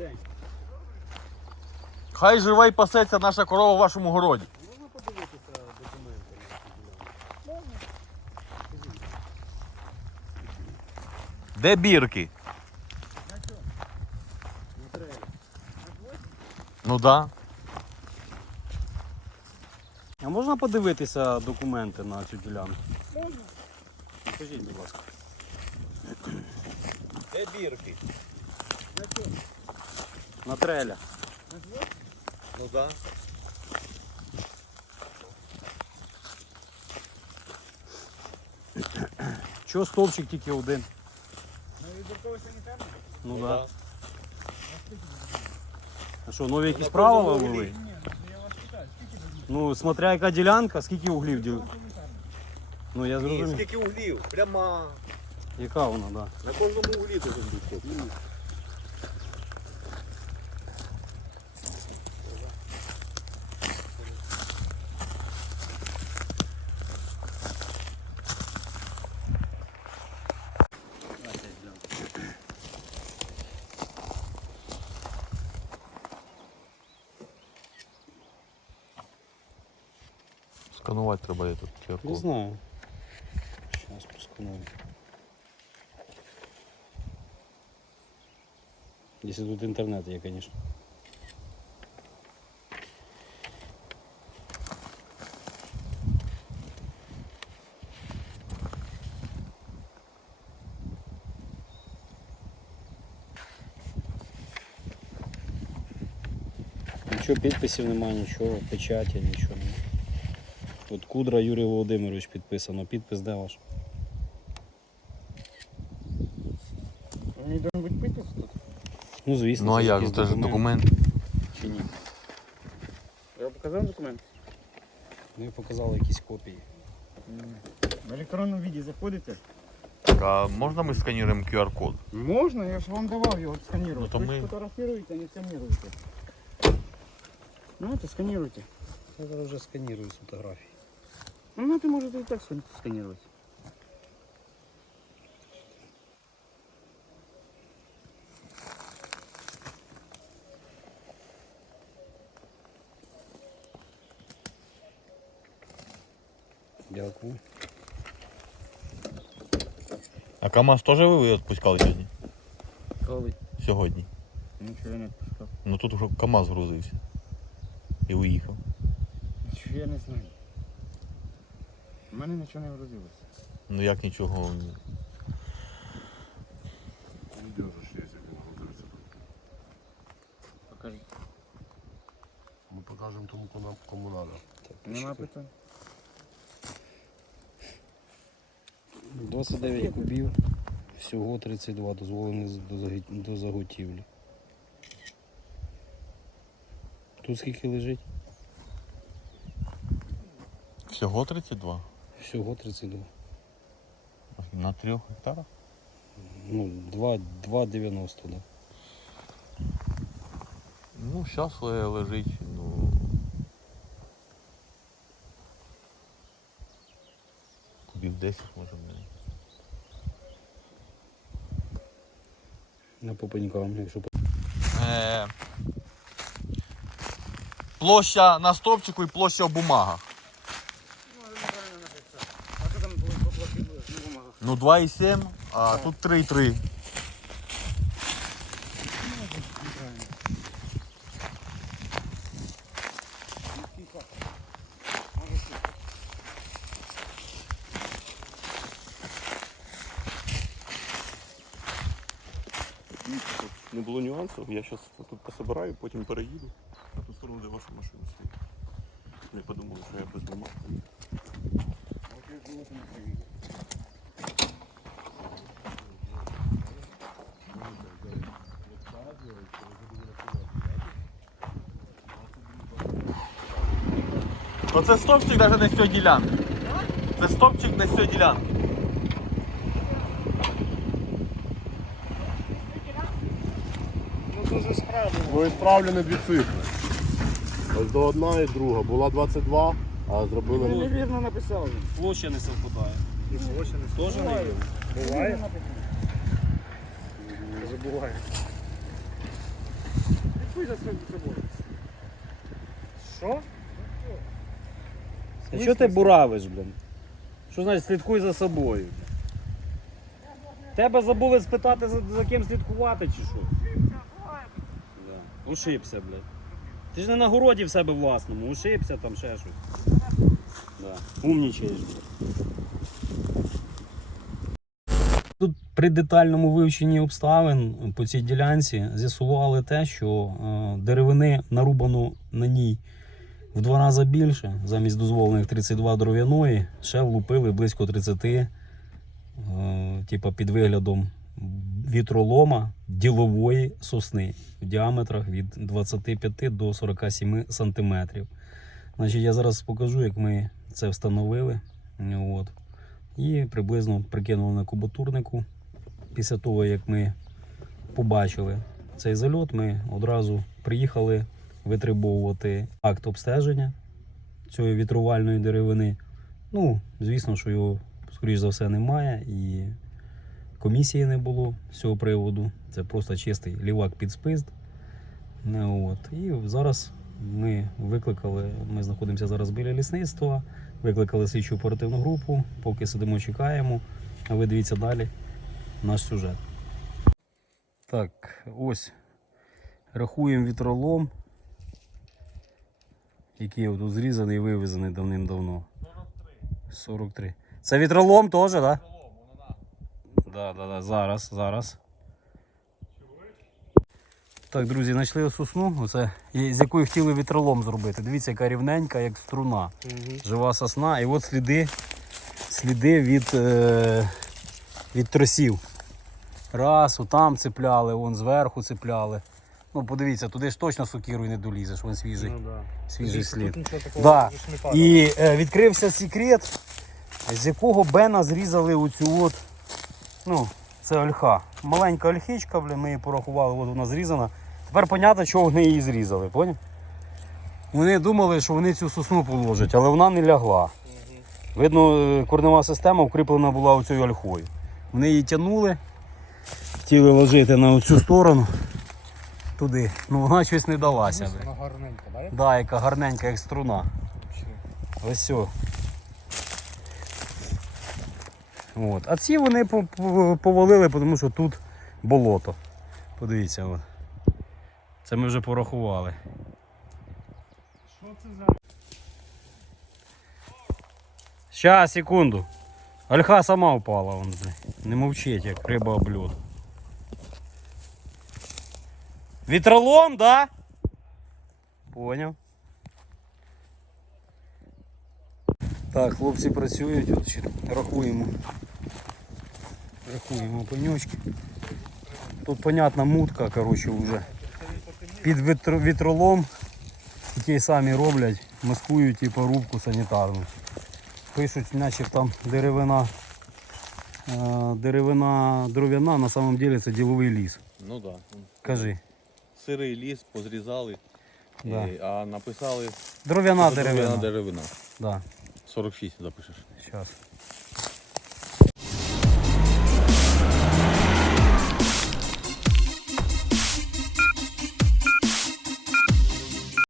день. Хай жива і пасеться наша корова в вашому городі. Можна подивитися документи на цю ділянку? Де бірки? На трейлі. Ну да. А можна подивитися документи на цю ділянку? Можна. Скажіть, будь ласка. Де бірки? На чому? На треля. На двох? Ну да. Чого стовпчик тільки один? На відбірковий санітарний? Ну Ну да. А що, нові якісь на правила ввели? Ні, ну я вас питаю, скільки Ну, смотря яка ділянка, скільки углів діл. Ну я зрозумів. скільки углів? Пряма. Яка вона, так. Да. На кожному углі должен бути. Сканувати треба этот Не QR-код. знаю. Зараз посканую. Якщо тут інтернет є, звісно. Нічого підписів немає, нічого, печаті, нічого немає. От Кудра Юрій Володимирович підписано. Підпис де ваш? Мені должен бути підпис тут? Ну звісно. Ну а це як? якийсь Це ж документ. Чи ні? Я показав документ? Ну і показали якісь копії. В електронному віді заходите? А можна ми сканіруємо QR-код? Можна, я ж вам давав його сканувати. Ну, то Ви ми- ж фотографируєте, а не сканируєте. Ну, то сканируйте. Я зараз вже сканірую з фотографії. Ну, ти можете і так сканувати. Дякую. А КАМАЗ теж ви відпускали сьогодні? Коли? Сьогодні. Нічого я не відпускав. Ну тут вже КАМАЗ грузився. І уїхав. Нічого я не знаю. У мене нічого не вродилося. Ну як нічого. Відео ж є, як він грузився. Покажи. Ми покажемо тому, кому- кому треба. Нема питань. 29 кубів. Всього 32 дозволені до загі- до заготівлі. Тут скільки лежить? Всього 32? Всього 32. На трьох гектарах? Ну, 2, 2,90, да. Ну, зараз лежить, ну. Кубів 10 може в мене. На попенькам, якщо Е, площа на стопчику і площа в бумагах. Ну, неправильно написав. А що там по по площі буде? На бумагах. Ну 2,7, а тут 3,3. Неправильно. Не було нюансів, я зараз тут пособираю, потім переїду на ту сторону, де ваша машина стоїть. Я подумав, що я без бумаг. То це стопчик навіть не з цієї ділянки. Це стопчик не з цієї ділянки. Ну, дуже справді. Бо відправлені дві цифри. Ось до одна і друга. Була 22, а зробили. Ви невірно написали. площа не совпадає. Теж не вірно. Буває? Забуває. Слідкуй за своїм собою. Що? А що ти буравиш, блін? Що значить слідкуй за собою? Тебе забули спитати, за, за ким слідкувати чи що? Да. Ушибся, блядь. Ти ж не на городі в себе власному, ушибся там ще щось. Да. Умнічаєш, блядь. Тут при детальному вивченні обставин по цій ділянці з'ясували те, що е, деревини нарубано на ній в два рази більше. Замість дозволених 32 дров'яної ще влупили близько 30, е, типа під виглядом вітролома ділової сосни в діаметрах від 25 до 47 сантиметрів. Значить, я зараз покажу, як ми це встановили. От. І приблизно прикинули на кубатурнику. Після того, як ми побачили цей зальот, ми одразу приїхали витребовувати акт обстеження цієї вітрувальної деревини. Ну, звісно, що його, скоріш за все, немає, і комісії не було з цього приводу. Це просто чистий лівак під спизд. Ну, От. І зараз ми викликали, ми знаходимося зараз біля лісництва, викликали слідчу оперативну групу, поки сидимо, чекаємо. А ви дивіться далі наш сюжет. Так, ось рахуємо вітролом, який тут зрізаний і вивезений давним-давно. 43. Це вітролом теж, так? Да? Да, да, да. Зараз, зараз. Так, друзі, знайшли сосну, оце, з якої хотіли вітролом зробити. Дивіться, яка рівненька, як струна. Жива сосна. І от сліди, сліди від, е, від тросів. Раз, отам цепляли, вон зверху цепляли. Ну, подивіться, туди ж точно сокірою не долізеш, вон свіжий, да. свіжий слід. нічого такого Да. ж не падало. І е, відкрився секрет, з якого Бена зрізали оцю от, ну, це ольха. Маленька ольхичка, блін, ми її порахували, от вона зрізана. Тепер зрозуміло, чого вони її зрізали, поняв? Вони думали, що вони цю сосну положать, але вона не лягла. Видно, е, корнева система укріплена була оцією ольхою. Вони її тягнули, хотіли ложити на оцю сторону, туди. Ну вона щось не далася. Вона гарненька, да? як Да, яка гарненька, як струна. Ось все. От. А ці вони по- по- повалили, тому що тут болото. Подивіться. От. Це ми вже порахували. Що це за... Щас, секунду. Ольха сама впала, вон, не мовчить, як риба об льод. Вітролом, да? Поняв. Так, хлопці працюють, от ще рахуємо. Рахуємо пеньочки. Тут понятна мутка, коротше, вже. Під вітр- вітролом ті самі роблять, маскують типу, рубку санітарну. Пишуть, наче там деревина. е, Деревина дров'яна, на самом деле це діловий ліс. Ну. Да. Кажи. Сирий ліс позрізали, Да. і- а написали Дров'яна деревина. деревина. деревина. Да, 46 запишеш. щас.